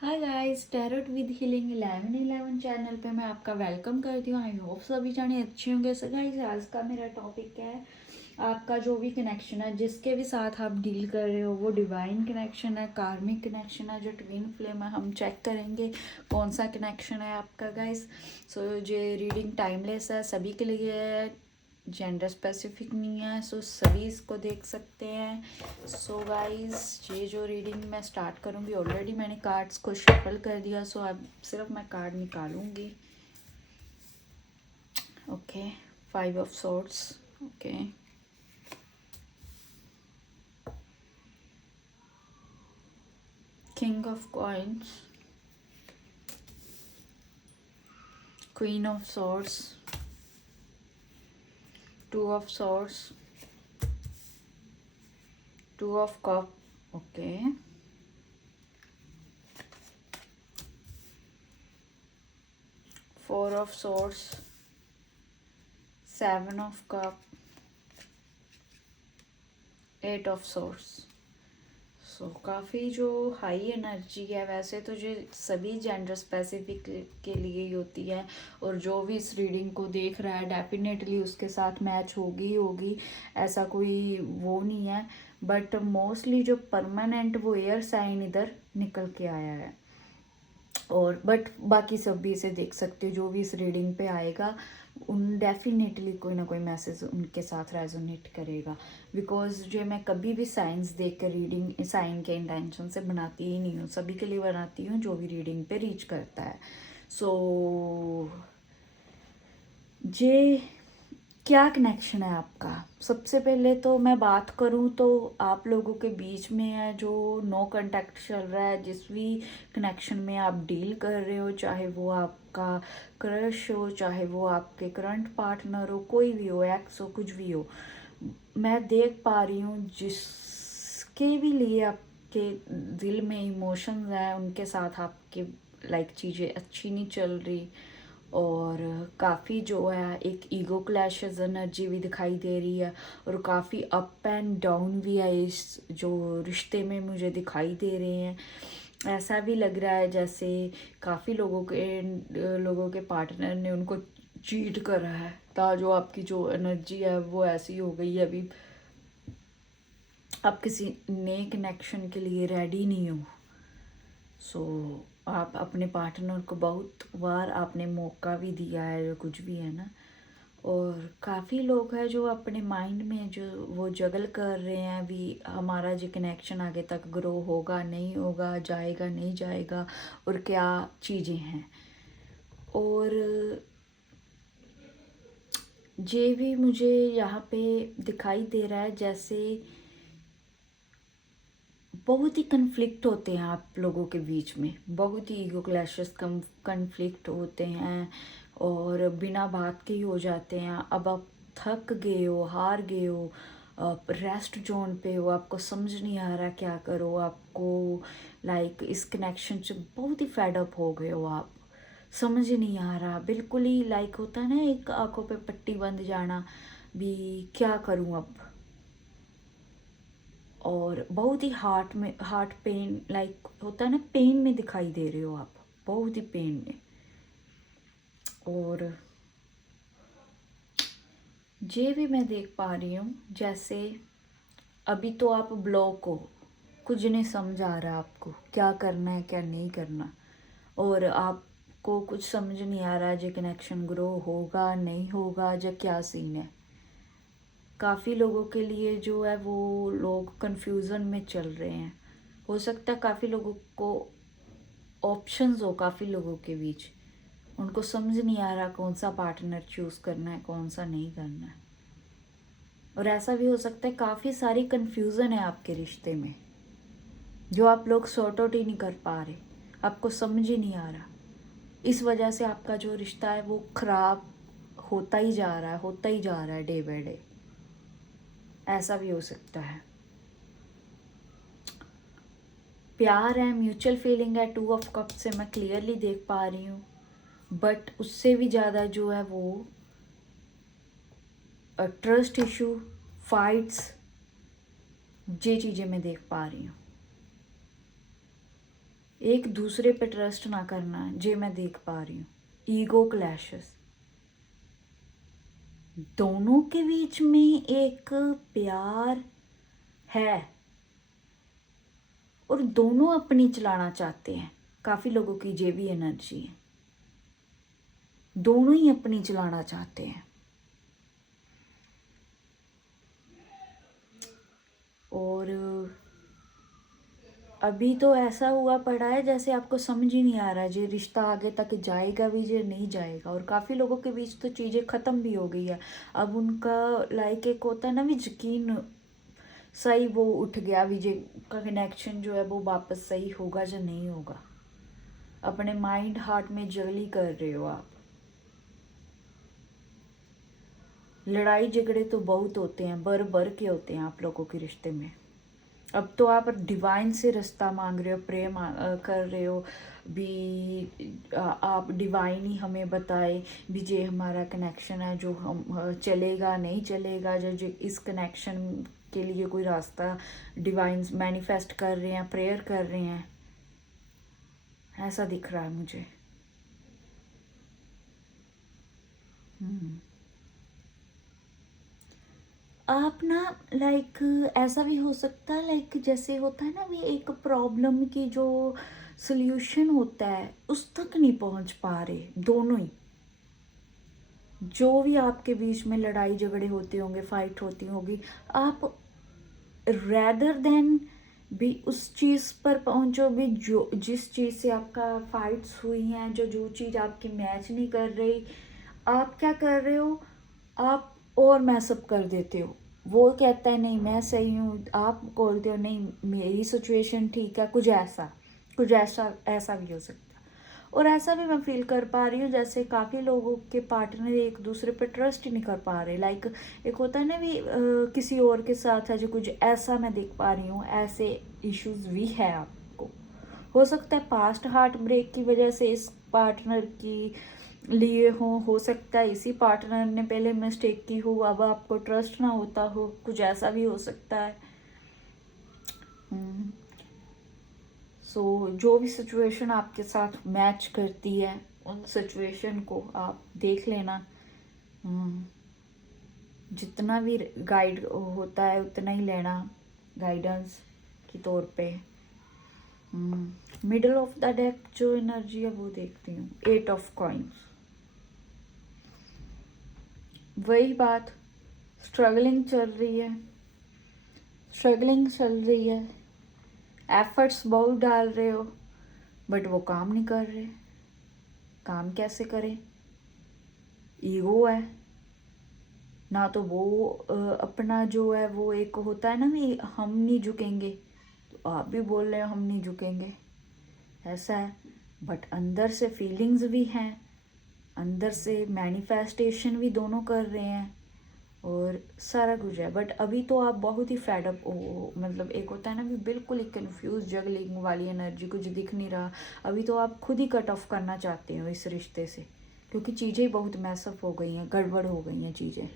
Hi guys, tarot with healing 1111 channel पे मैं आपका वेलकम करती हूँ। आई होप सभी जाने अच्छे होंगे। सो गाइस, आज का मेरा टॉपिक है आपका जो भी कनेक्शन है, जिसके भी साथ आप डील कर रहे हो, वो डिवाइन कनेक्शन है, कार्मिक कनेक्शन है, जो ट्विन फ्लेम है। हम चेक करेंगे कौन सा कनेक्शन है आपका गाइस। सो ये रीडिंग टाइमलेस है, सभी के लिए है, जेंडर स्पेसिफिक नहीं है। सो सभी इसको देख सकते हैं। सो गाइस, ये जो रीडिंग मैं स्टार्ट करूँगी, ऑलरेडी मैंने कार्ड्स को शफल कर दिया। सो अब सिर्फ मैं कार्ड निकालूंगी। Okay, 5 of swords. Okay, king of coins, queen of swords, 2 of swords, 2 of cup. Okay, 4 of swords, 7 of cup, 8 of swords. So काफ़ी जो हाई एनर्जी है, वैसे तो ये सभी जेंडर स्पेसिफिक के लिए ही होती है, और जो भी इस रीडिंग को देख रहा है डेफिनेटली उसके साथ मैच होगी ही होगी, ऐसा कोई वो नहीं है। बट मोस्टली जो परमानेंट वो एयर साइन इधर निकल के आया है। और बट बाकी सब भी इसे देख सकते हो, जो भी इस रीडिंग पे आएगा उन डेफिनेटली कोई ना कोई मैसेज उनके साथ रेजोनेट करेगा। बिकॉज जो मैं कभी भी साइंस देख कर रीडिंग साइन के इंटेंशन से बनाती ही नहीं हूँ, सभी के लिए बनाती हूँ जो भी रीडिंग पे रीच करता है। सो जे क्या कनेक्शन है आपका। सबसे पहले तो मैं बात करूं तो आप लोगों के बीच में है जो नो कांटेक्ट चल रहा है, जिस भी कनेक्शन में आप डील कर रहे हो, चाहे वो आपका क्रश हो, चाहे वो आपके करंट पार्टनर हो, कोई भी हो, एक्स हो, कुछ भी हो। मैं देख पा रही हूँ जिसके भी लिए आपके दिल में इमोशंस हैं, उनके साथ आपके लाइक चीज़ें अच्छी नहीं चल रही। और काफ़ी जो है एक ईगो क्लैशेस एनर्जी भी दिखाई दे रही है, और काफ़ी अप एंड डाउन भी है इस जो रिश्ते में मुझे दिखाई दे रहे हैं। ऐसा भी लग रहा है जैसे काफ़ी लोगों के पार्टनर ने उनको चीट करा है, ता जो आपकी जो एनर्जी है वो ऐसी हो गई है अभी आप किसी नए कनेक्शन के लिए रेडी नहीं हो। सो आप अपने पार्टनर को बहुत बार आपने मौका भी दिया है, जो कुछ भी है ना। और काफ़ी लोग हैं जो अपने माइंड में जो वो जगल कर रहे हैं अभी, हमारा जो कनेक्शन आगे तक ग्रो होगा नहीं होगा, जाएगा नहीं जाएगा, और क्या चीज़ें हैं। और ये भी मुझे यहाँ पे दिखाई दे रहा है जैसे बहुत ही कन्फ्लिक्ट होते हैं आप लोगों के बीच में, बहुत ही ईगो क्लैशेस कन्फ्लिक्ट होते हैं, और बिना बात के ही हो जाते हैं। अब आप थक गए हो, हार गए हो, आप रेस्ट जोन पे हो, आपको समझ नहीं आ रहा क्या करो, आपको लाइक इस कनेक्शन से बहुत ही फेड अप हो गए हो आप, समझ नहीं आ रहा बिल्कुल ही, लाइक होता है ना एक आंखों पे पट्टी बंद जाना भी, क्या करूं अब। और बहुत ही हार्ट पेन लाइक होता है ना, पेन में दिखाई दे रहे हो आप, बहुत ही पेन में। और ये भी मैं देख पा रही हूँ जैसे अभी तो आप ब्लॉक हो, कुछ नहीं समझ आ रहा आपको क्या करना है क्या नहीं करना, और आपको कुछ समझ नहीं आ रहा जो कनेक्शन ग्रो होगा नहीं होगा, जो क्या सीन है। काफ़ी लोगों के लिए जो है वो लोग कंफ्यूजन में चल रहे हैं। हो सकता है काफ़ी लोगों को ऑप्शंस हो, काफ़ी लोगों के बीच उनको समझ नहीं आ रहा कौन सा पार्टनर चूज़ करना है, कौन सा नहीं करना है। और ऐसा भी हो सकता है काफ़ी सारी कंफ्यूजन है आपके रिश्ते में, जो आप लोग सॉर्ट आउट ही नहीं कर पा रहे, आपको समझ ही नहीं आ रहा। इस वजह से आपका जो रिश्ता है वो खराब होता ही जा रहा है, होता ही जा रहा है डे बाय डे। ऐसा भी हो सकता है। प्यार है, म्यूचुअल फीलिंग है, 2 ऑफ कप से मैं क्लियरली देख पा रही हूँ। बट उससे भी ज़्यादा जो है वो ट्रस्ट इशू, फाइट्स, ये चीज़ें मैं देख पा रही हूँ। एक दूसरे पे ट्रस्ट ना करना, जे मैं देख पा रही हूँ। ईगो क्लैशेस, दोनों के बीच में एक प्यार है और दोनों अपनी चलाना चाहते हैं। काफ़ी लोगों की ये भी एनर्जी है, दोनों ही अपनी चलाना चाहते हैं। और अभी तो ऐसा हुआ पड़ा है जैसे आपको समझ ही नहीं आ रहा है ये रिश्ता आगे तक जाएगा भी या नहीं जाएगा। और काफ़ी लोगों के बीच तो चीज़ें ख़त्म भी हो गई है। अब उनका लाइक एक होता है ना भी यकीन सही वो उठ गया, विजय का कनेक्शन जो है वो वापस सही होगा या नहीं होगा। अपने माइंड हार्ट में जगली कर रहे हो आप। लड़ाई झगड़े तो बहुत होते हैं, बर बर के होते हैं आप लोगों के रिश्ते में। अब तो आप डिवाइन से रास्ता मांग रहे हो, प्रे कर रहे हो भी आप डिवाइन ही हमें बताए भी जे हमारा कनेक्शन है जो हम चलेगा नहीं चलेगा, जो इस कनेक्शन के लिए कोई रास्ता डिवाइन मैनिफेस्ट कर रहे हैं, प्रेयर कर रहे हैं, ऐसा दिख रहा है मुझे। आप ना लाइक ऐसा भी हो सकता है, लाइक जैसे होता है ना भी एक प्रॉब्लम की जो सल्यूशन होता है उस तक नहीं पहुंच पा रहे दोनों ही। जो भी आपके बीच में लड़ाई झगड़े होते होंगे, फाइट होती होगी, आप रैदर देन भी उस चीज़ पर पहुंचो भी जो जिस चीज़ से आपका फाइट्स हुई हैं, जो चीज़ आपकी मैच नहीं कर रही, आप क्या कर रहे हो, आप और मैसअप कर देते हो। वो कहता है नहीं मैं सही हूँ, आप बोलते हो नहीं मेरी सिचुएशन ठीक है। कुछ ऐसा ऐसा भी हो सकता है। और ऐसा भी मैं फील कर पा रही हूँ जैसे काफ़ी लोगों के पार्टनर एक दूसरे पे ट्रस्ट ही नहीं कर पा रहे। लाइक एक होता है ना भी किसी और के साथ है जो कुछ ऐसा मैं देख पा रही हूँ, ऐसे इश्यूज भी है आपको। हो सकता है पास्ट हार्ट ब्रेक की वजह से इस पार्टनर की लिए हो सकता है इसी पार्टनर ने पहले मिस्टेक की हो, अब आपको ट्रस्ट ना होता हो, कुछ ऐसा भी हो सकता है। सो जो भी सिचुएशन आपके साथ मैच करती है उन सिचुएशन को आप देख लेना। जितना भी गाइड होता है उतना ही लेना गाइडेंस के तौर पे। मिडल ऑफ द डेक जो एनर्जी है वो देखती हूँ, 8 ऑफ कॉइन्स। वही बात, स्ट्रगलिंग चल रही है, एफर्ट्स बहुत डाल रहे हो बट वो काम नहीं कर रहे। काम कैसे करें, ईगो है ना, तो वो अपना जो है वो एक होता है ना भी हम नहीं झुकेंगे, तो आप भी बोल रहे हो हम नहीं झुकेंगे, ऐसा है। बट अंदर से फीलिंग्स भी हैं, अंदर से मैनिफेस्टेशन भी दोनों कर रहे हैं और सारा कुछ है। बट अभी तो आप बहुत ही फेड अप हो, मतलब एक होता है ना भी बिल्कुल ही कंफ्यूज जगलिंग वाली एनर्जी, कुछ दिख नहीं रहा। अभी तो आप खुद ही कट ऑफ करना चाहते हो इस रिश्ते से, क्योंकि चीज़ें बहुत मैसअप हो गई हैं, गड़बड़ हो गई हैं चीज़ें।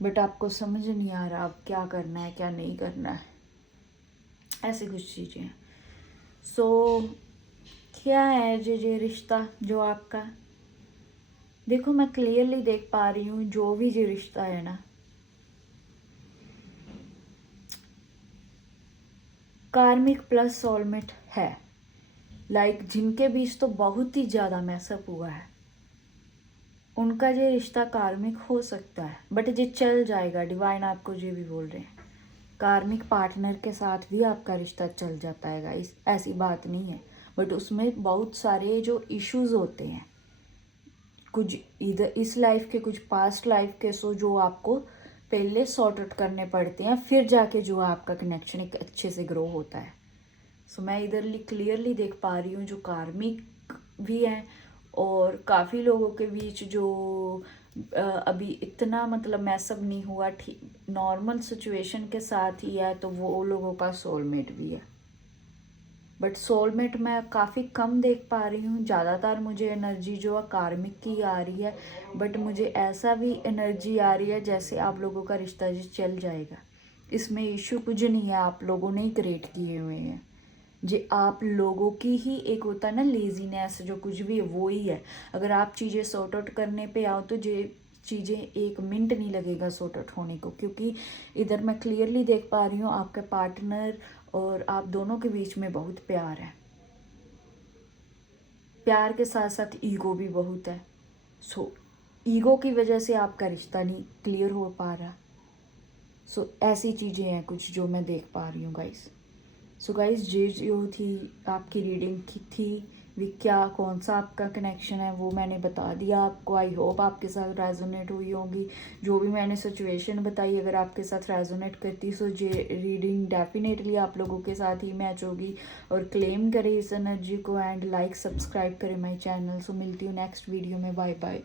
बट आपको समझ नहीं आ रहा अब क्या करना है क्या नहीं करना है, ऐसी कुछ चीज़ें। सो क्या है ये रिश्ता जो आपका, देखो मैं क्लियरली देख पा रही हूँ जो भी ये रिश्ता है ना, कार्मिक प्लस सोलमेट है। लाइक जिनके बीच तो बहुत ही ज़्यादा मैसअप हुआ है उनका ये रिश्ता कार्मिक हो सकता है, बट ये चल जाएगा। डिवाइन आपको ये भी बोल रहे हैं कार्मिक पार्टनर के साथ भी आपका रिश्ता चल जाता है गाइस, ऐसी बात नहीं है। बट उसमें बहुत सारे जो इश्यूज होते हैं, कुछ इधर इस लाइफ के, कुछ पास्ट लाइफ के, सो जो आपको पहले सॉर्ट आउट करने पड़ते हैं, फिर जाके जो आपका कनेक्शन एक अच्छे से ग्रो होता है। सो मैं इधर क्लियरली देख पा रही हूँ जो कार्मिक भी हैं और काफ़ी लोगों के बीच जो अभी इतना मतलब मैसअप नहीं हुआ, ठीक नॉर्मल सिचुएशन के साथ ही है, तो वो लोगों का सोलमेट भी है। बट सोलमेट मैं काफ़ी कम देख पा रही हूँ, ज़्यादातर मुझे एनर्जी जो है कार्मिक की आ रही है। बट मुझे ऐसा भी एनर्जी आ रही है जैसे आप लोगों का रिश्ता जी चल जाएगा, इसमें इशू कुछ नहीं है, आप लोगों ने ही क्रिएट किए हुए हैं। जे आप लोगों की ही एक होता है ना लेजीनेस, जो कुछ भी है वो ही है। अगर आप चीज़ें सॉर्ट आउट करने पे आओ तो जे चीज़ें 1 मिनट नहीं लगेगा सॉर्ट आउट होने को, क्योंकि इधर मैं क्लियरली देख पा रही हूँ आपके पार्टनर और आप दोनों के बीच में बहुत प्यार है। प्यार के साथ साथ ईगो भी बहुत है। सो ईगो की वजह से आपका रिश्ता नहीं क्लियर हो पा रहा। सो ऐसी चीज़ें हैं कुछ जो मैं देख पा रही हूँ गाइस। सो गाइस ये जो थी आपकी रीडिंग की थी, वी क्या कौन सा आपका कनेक्शन है वो मैंने बता दिया आपको। आई होप आपके साथ रेजोनेट हुई होगी। जो भी मैंने सिचुएशन बताई अगर आपके साथ रेजोनेट करती सो ये रीडिंग डेफिनेटली आप लोगों के साथ ही मैच होगी। और क्लेम करें इस एनर्जी को एंड लाइक सब्सक्राइब करें माई चैनल। सो मिलती हूँ नेक्स्ट वीडियो में। Bye bye.